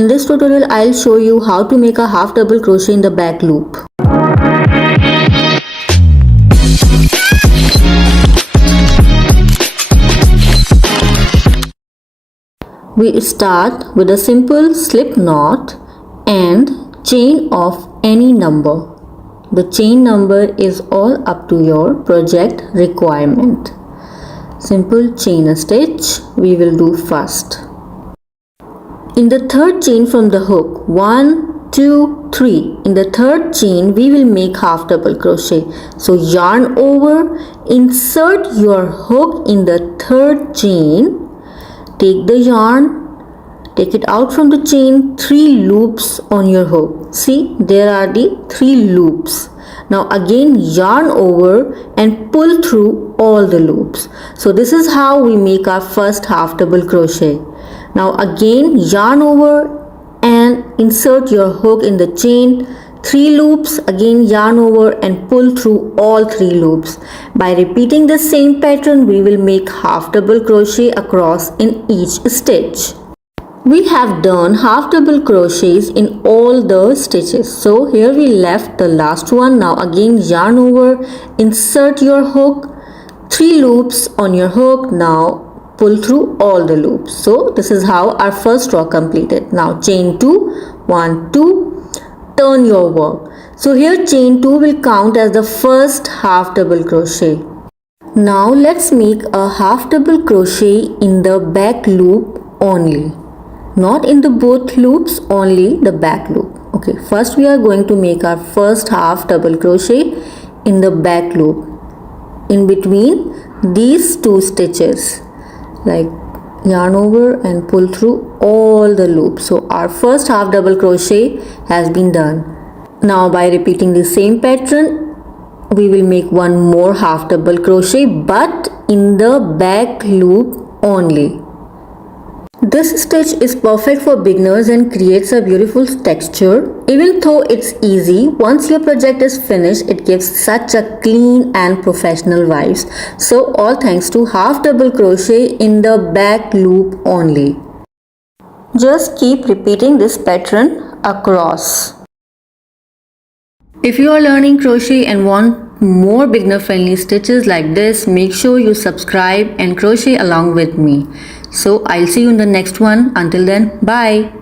In this tutorial, I'll show you how to make a half double crochet in the back loop. We start with a simple slip knot and chain of any number. The chain number is all up to your project requirement. Simple chain a stitch we will do first. In the third chain from the hook, 1, 2, 3. In the third chain, we will make half double crochet. So yarn over, insert your hook in the third chain. Take the yarn, take it out from the chain, 3 loops on your hook. See, there are the 3 loops. Now again yarn over and pull through all the loops. So this is how we make our first half double crochet. Now again yarn over and insert your hook in the chain, 3 loops, again yarn over and pull through all 3 loops. By repeating the same pattern, we will make half double crochet across in each stitch. We have done half double crochets in all the stitches. So here we left the last one. Now again yarn over, insert your hook, 3 loops on your hook. Now pull through all the loops. So this is how our first row completed. Now chain 2, 1, 2, turn your work. So here chain 2 will count as the first half double crochet. Now let's make a half double crochet in the back loop only. Not in the both loops, only the back loop. Okay, first we are going to make our first half double crochet in the back loop, in between these 2 stitches. Like yarn over and pull through all the loops. So our first half double crochet has been done. Now by repeating the same pattern, we will make one more half double crochet but in the back loop only. This stitch is perfect for beginners and creates a beautiful texture. Even though it's easy, once your project is finished, it gives such a clean and professional vibes. So all thanks to half double crochet in the back loop only. Just keep repeating this pattern across. If you are learning crochet and want more beginner friendly stitches like this, make sure you subscribe and crochet along with me. So I'll see you in the next one. Until then, bye.